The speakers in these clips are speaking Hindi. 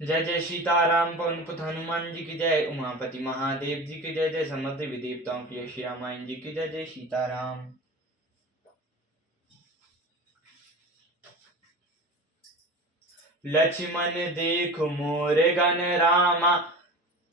जय जय सीताराम। पवन पुत्र हनुमान जी की जय। उमापति महादेव जी की जय। जय समस्त देवी देवताओं की श्री रामायण जी की जय। जय सीताराम। लक्ष्मण देखो मोर गण रामा,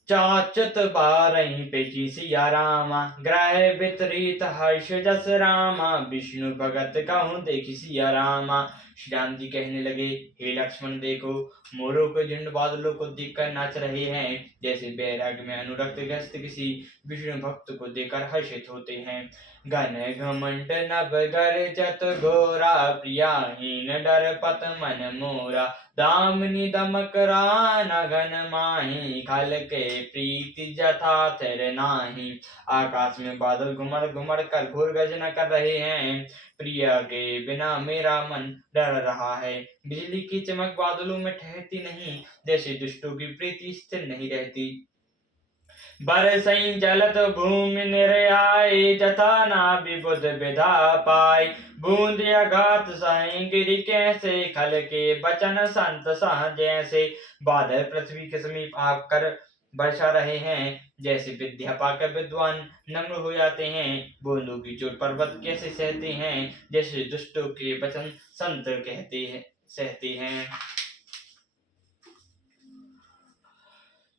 चाचत बारही पेची सिया रामा। ग्रह वितरित हर्ष जस रामा, विष्णु भगत कहूँ देखी सिया रामा। श्री राम जी कहने लगे, हे लक्ष्मण देखो, मोरों के झुंड बादलों को देखकर नाच रहे हैं, जैसे बैराग में अनुरक्त ग्रस्त किसी विष्णु भक्त को देखकर हर्षित होते हैं। घन घमंड नभ गर्जत घोरा, प्रियाहीन डर पत मन मोरा। दामिनी दमक राना घन माही, खल के प्रीति जथा तिर नाही। आकाश में बादल घुमड़ घुमड़ कर घोर गर्जना कर रहे हैं। प्रिया के बिना मेरा मन डर रहा है। बिजली की चमक बादलों में ठहरती नहीं, जैसे दुष्टों की प्रीति स्थिर नहीं रहती। बरसई जलत भूमि निर्याय, जथा नाभि बुध विधा पाई। बूंद अघात सही गिरि कैसे, खल के बचन संत सह जैसे। बादल पृथ्वी के समीप आकर बरसा रहे हैं, जैसे विद्या पाकर विद्वान नम्र हो जाते हैं। बूंदों की चोट पर्वत कैसे सहते हैं, जैसे दुष्टों के वचन संत कहते हैं सहते हैं।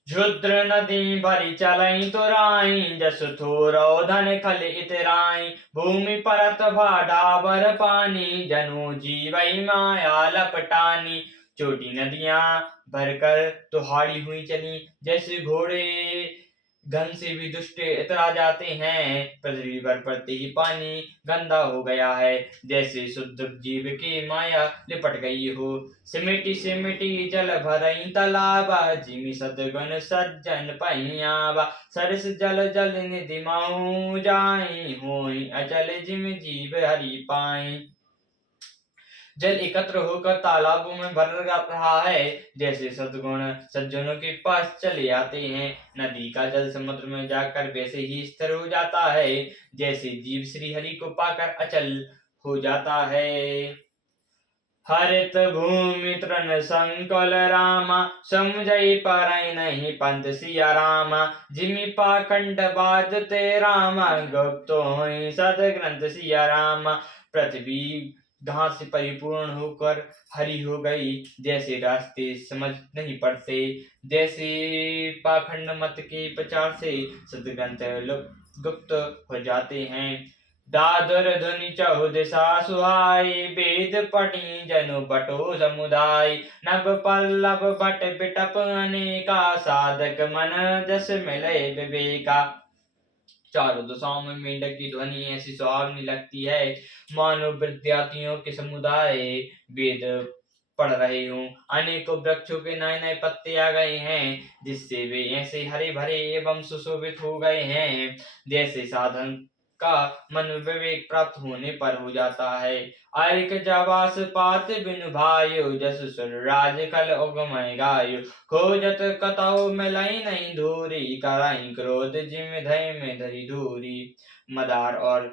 क्षुद्र नदी भरी चलई तुराई, जस थोरो धन खल इतराई। भूमि परत भाडावर पानी, जनु जीवई माया लपटानी। छोटी नदियां भरकर तुहाड़ी हुई चली, जैसे घोड़े घन से भी दुष्ट इतरा जाते हैं। पृथ्वी पर पड़ते ही पानी गंदा हो गया है, जैसे शुद्ध जीव की माया लिपट गई हो। सिमिटी सिमिटी जल भरई तालाबा, जिमि सतगुण सज्जन पहियावा। सरस जल जल निधि माहू जाई, होई अचल जिम जीव हरि पाई। जल एकत्र होकर तालाबों में भर रहा है, जैसे सद्गुण सज्जनों के पास चले आते हैं। नदी का जल समुद्र में जाकर वैसे ही स्थिर हो जाता है, जैसे जीव श्री हरि को पाकर अचल हो जाता है। हरित भूमि तृण संकुल रामा, समझई परई नहीं पंथ सिया रामा। जिमि पाखंड बाजते रामा, गुप्त होई सद ग्रंथ सिया रामा। पृथ्वी घास से परिपूर्ण होकर हरी हो गई, जैसे रास्ते समझ नहीं पड़ते। जैसे पाखंड मत के प्रचार से सदग्रंथ गुप्त हो जाते हैं। दादर ध्वनि चहु दिशा सुहाई, वेद पढ़ी जनु बटो समुदाय। नभ पल्लव बट बिटप अनेका, साधक मन जस मिले विवेका। चारों दिशाओं में मेंढक की ध्वनि ऐसी सुहावनी लगती है, मानो विद्यार्थियों के समुदाय वेद पढ़ रहे हूँ। अनेकों वृक्षों के नए नए पत्ते आ गए हैं, जिससे वे ऐसे हरे भरे एवं सुशोभित हो गए हैं, जैसे साधन का मन विवेक प्राप्त होने पर हो जाता है। आरिक जवास पात बिनु भायो, जस सुर राज कल उगमय गायो। खोजत कतौ मिलई नहीं धूरी, कराई क्रोध जिम धय में धरी धूरी। मदार और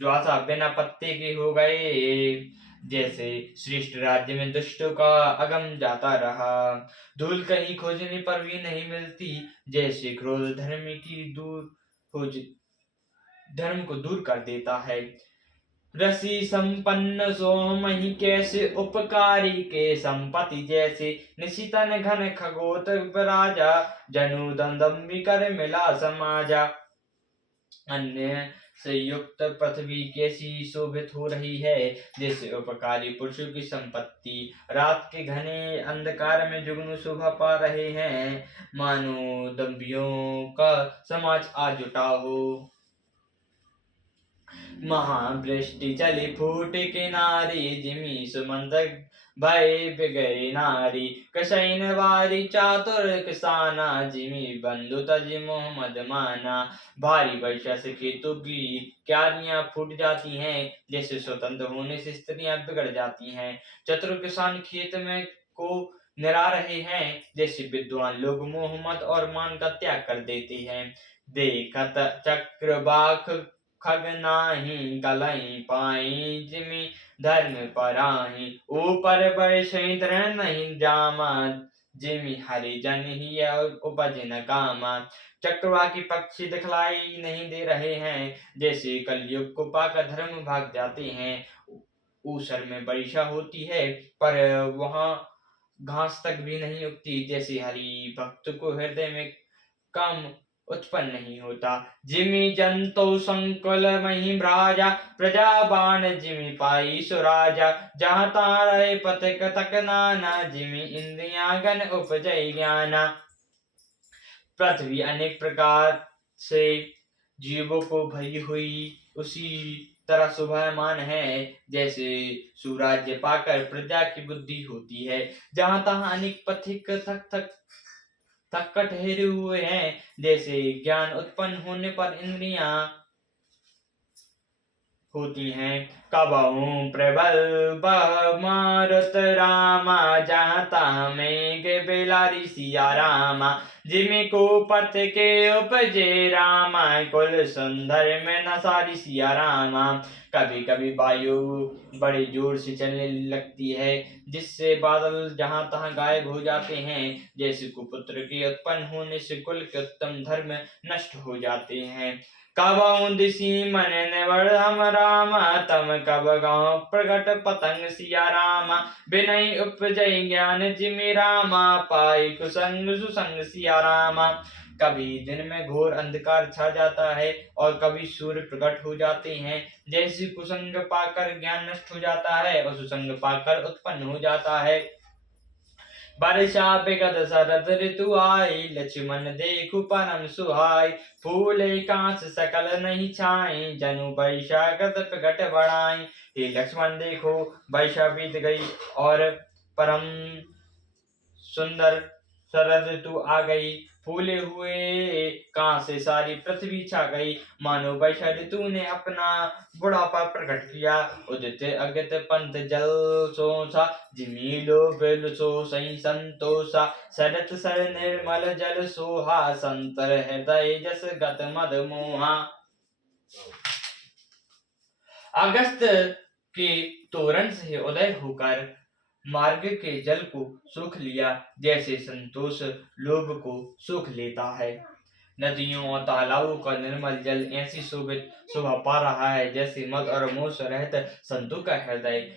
ज्वासा बिना पत्ते के हो गए, जैसे श्रेष्ठ राज्य में दुष्टों का अगम जाता रहा। धूल कहीं खोजने पर भी नहीं मिलती, जैसे क्रोध धर्म को दूर कर देता है। रसी संपन्न सोमहि कैसे, उपकारी के संपत्ति जैसे। निशितन घन खगोत राजा, जनु दंदम्बी कर मिला समाजा। अन्य से युक्त पृथ्वी कैसी शोभित हो रही है, जैसे उपकारी पुरुषों की संपत्ति रात के घने अंधकार में जुगनू शोभा पा रहे हैं, मानो दंभियों का समाज आ जुटा हो। महावृष्टि चली फूट किनारी, जिमि सुमंत भय बिगई नारी। कसैन वारी चातुर किसाना, जिमि बंधु तज मोहम्मद माना। भारी वर्षा से खेतों की क्यारियां फूट जाती हैं, जैसे स्वतंत्र होने से स्त्रियां बिगड़ जाती हैं। चतुर किसान खेत में को निरा रहे हैं, जैसे विद्वान लोग मोहम्मद और मान का त्याग कर देते हैं। देखत चक्रवाक खग नाही कलई पाई, जिमि धर्म पराही। ऊपर बरसै तृण नहीं जामा, जिमि हरिजन ही उपज न कामा। चक्रवाकी पक्षी दिखलाई नहीं दे रहे हैं, जैसे कलयुग को पाकर धर्म भाग जाते हैं। ऊसर में वर्षा होती है, पर वहां घास तक भी नहीं उगती, जैसे हरि भक्त को हृदय में काम उत्पन्न नहीं होता। जिमि जंतो संकुल मही राजा, प्रजा बाण जिमि पाई सुराजा। जहाँ तारे पथिक तक नाना, जिमि इंद्रिया गण उपजय ज्ञाना। पृथ्वी अनेक प्रकार से जीवों को भरी हुई उसी तरह शोभायमान है, जैसे सुराज्य पाकर प्रजा की बुद्धि होती है। जहाँ तहाँ अनेक पथिक तक ठहरे हुए हैं, जैसे ज्ञान उत्पन्न होने पर इंद्रियां होती हैं। कबहू प्रबल मारुत रामा, जहाँ तहाँ मेघ बिलारी सिया रामा। जिमि को पथ के उपजे रामा, कुल सुंदर में न सारी सिया रामा। कभी कभी वायु बड़े जोर से चलने लगती है, जिससे बादल जहाँ तहाँ गायब हो जाते हैं, जैसे कुपुत्र के उत्पन्न होने से कुल के उत्तम धर्म नष्ट हो जाते हैं। कबहू दिशि मन निबड़ हम रामा, तम कब गाँव प्रगट पतंग सिया रामा। बिनय उपजय ज्ञान जिमि रामा, पाई कुसंग सुसंग सिया रामा। कभी दिन में घोर अंधकार छा जाता है और कभी सूर्य प्रकट हो जाते हैं, जैसे कुसंग पाकर ज्ञान नष्ट हो जाता है और सुसंग पाकर उत्पन्न हो जाता है। वर्षा बिगद शरद ऋतु आई, लक्ष्मण देखु परम सुहाई। फूले कांच सकल नहीं छाई, जनु वर्षा गद प्रगट बढ़ाई। हे लक्ष्मण देखो, वर्षा बीत गई और परम सुंदर शरद ऋतु आ गई। फूले हुए कांच से सारी पृथ्वी छा गई, मानो वर्षा ऋतु ने अपना बुढ़ापा प्रकट किया। उदित अगत पंथ जल सोसा, जिमि लोभिल सो सही संतोषा। शरत सर निर्मल जल सोहा, संतर हृदय जस गत मद मोहा। अगस्त के तोरण से उदय होकर मार्ग के जल को सूख लिया, जैसे संतोष लोभ को सूख लेता है। नदियों और तालाबों का निर्मल जल ऐसी शोभा पा रहा है, जैसे मद और मोह से रहित संतों का हृदय।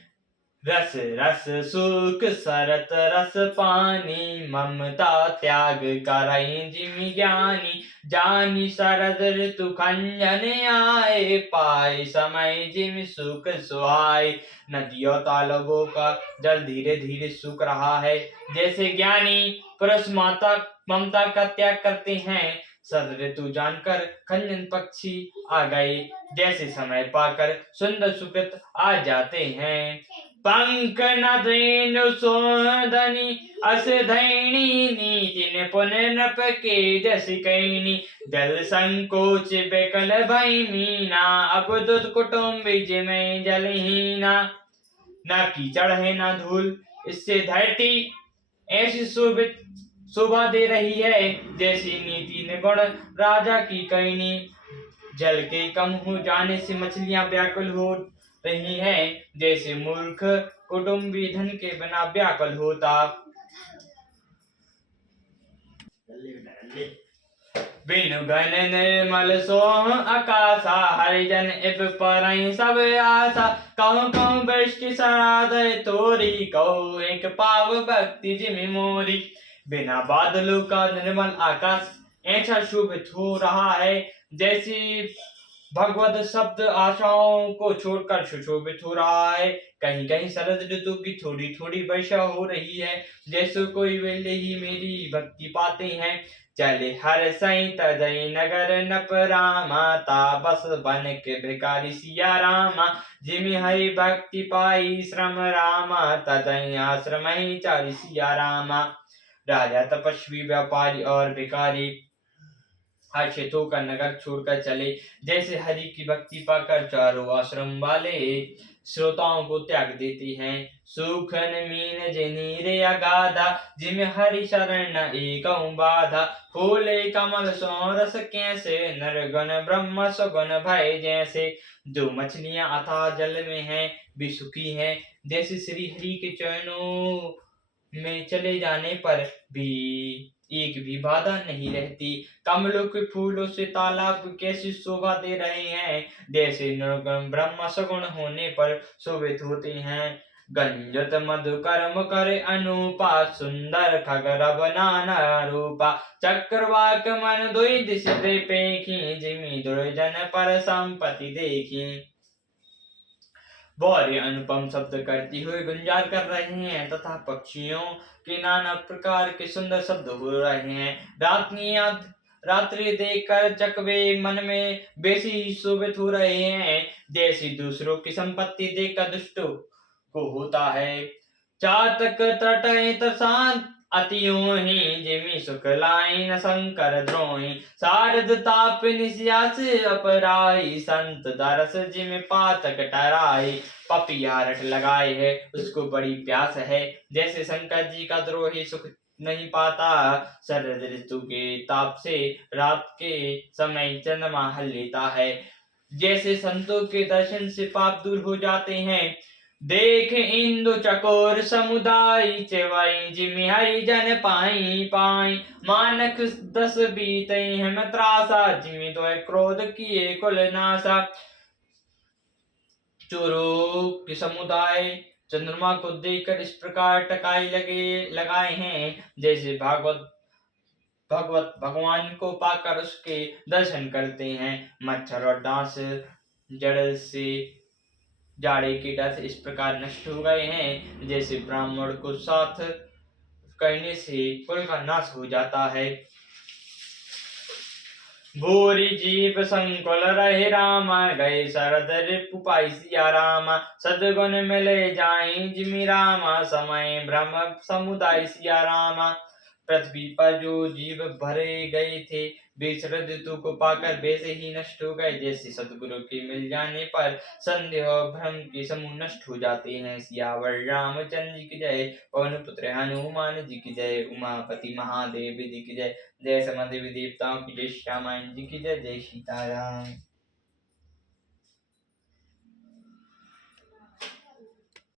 रस रस सुख सरत रस पानी, ममता त्याग करई जिमि ज्ञानी। जानी शरद ऋतु खंजन आए, पाए समय जिमि सुख सुहाय। नदियों तालाबों का जल धीरे धीरे सूख रहा है, जैसे ज्ञानी पुरुष माता ममता का त्याग करते हैं। शरद ऋतु जानकर खंजन पक्षी आ गए, जैसे समय पाकर सुंदर सुकृत आ जाते हैं। पंख न धेनु सोधनी, अस धैणी नीति निपुण नृप के जस कैनी। जल संकोच बेकल भई मीना, अब दुत कुटुम्बी जिमि जलहीना। न कीचड़ है न धूल, इससे धरती ऐसी शोभा दे रही है, जैसी नीति निपुण राजा की कैनी। जल के कम हो जाने से मछलियां व्याकुल हो रही हैं, जैसे मूर्ख कुटुंबी धन के बिना व्याकुल होता। बिनु गण निर्मल सोह आकाशा, हरिजन इब परई सब आशा। कहूँ कहूँ वृष्टि सरादय तोरी, कहूँ एक पाव भक्ति जिमि मोरी। बिना बादलों का निर्मल आकाश ऐसा शोभित हो रहा है, जैसे भगवत शब्द आशाओं को छोड़कर सुशोभित हो रहा है। कहीं कहीं शरद ऋतु की थोड़ी थोड़ी वर्षा हो रही है, जैसे कोई वेले ही मेरी भक्ति पाते हैं। चले हर सई तजई नगर नप रामा, ताबस बन के भिखारी सिया रामा। जिमि हरि भक्ति पाई श्रम रामा, तजई आश्रम ही चारि सिया रामा। राजा तपस्वी व्यापारी और भिखारी हर्षित होकर नगर छोड़कर चले, जैसे हरि की भक्ति पाकर चारों आश्रम वाले श्रोताओं को त्याग देती हैं। सूखन मीन जिनीरे अगाधा, जिम हरि शरण न एकऊ बाधा। फूले कमल सो रस कैसे, नरगुण ब्रह्म सगुण भय जैसे। जो मछलियां अथाह जल में हैं भी सुखी हैं, जैसे श्री हरि के चरणों में चले जाने पर भी एक भी बाधा नहीं रहती। कमलों के फूलों से तालाब कैसी शोभा दे रहे हैं, जैसे निर्गुण ब्रह्म सगुण होने पर शोभित होते हैं। गंजत मधुकर मुकर अनुपा, सुंदर खगर नाना रूपा। चक्रवाक मन दुई दिश दे पेखी, जिमि दुर्जन पर संपत्ति देखी। बौरे अनुपम शब्द करती हुए गुंजार कर रहे हैं तथा पक्षियों के नाना प्रकार के सुंदर शब्द हो रहे हैं। रात्रि देखकर चकवे मन में बेसी शोभित हो रहे हैं, जैसी दूसरों की संपत्ति देखकर दुष्टों को होता है। चातक तट शांत अतियों ही, जिमि सुख लाई न शंकर द्रोही। शारद ताप निश्यास अपराई, संत दरस जिमि पातक टराई। पपिया रट लगाए है, उसको बड़ी प्यास है, जैसे शंकर जी का द्रोही सुख नहीं पाता। शरद ऋतु के ताप से रात के समय चंद्रमा हल लेता है, जैसे संतों के दर्शन से पाप दूर हो जाते हैं। देख इंदु चकोर समुदाय, चेवाई जिमि हरि जन पाई पाई। मानक 10 बीते हम त्रासा, जिमि तो क्रोध किए कुल नासा। चोरों के समुदाय चंद्रमा को देखकर इस प्रकार टकाई लगाए हैं, जैसे भगवान को पाकर उसके दर्शन करते हैं। मच्छर और डांस जड़ से जाड़े के डर इस प्रकार नष्ट हो गए हैं, जैसे ब्राह्मण को साथ करने से कुल का नाश हो जाता है। भूरि जीव संकुल रहे राम, गए शरद रिपु पाई सिया राम। सद्गुण मिले जाई जिमि राम, समय ब्रह्म समुदाय सिया राम। पृथ्वी पर जो जीव भरे गए थे, वे शरद ऋतु को पाकर वैसे ही नष्ट हो गए, जैसे सदगुरु के मिल जाने पर संदेह और भ्रम के समूह नष्ट हो जाते हैं। सियावर रामचंद्र जी की जय, पवन पुत्र हनुमान जी की जय, उमापति महादेव जी की जय, जय समस्त देवी देवताओं की जय, श्री रामायण जी की जय, जय सीताराम।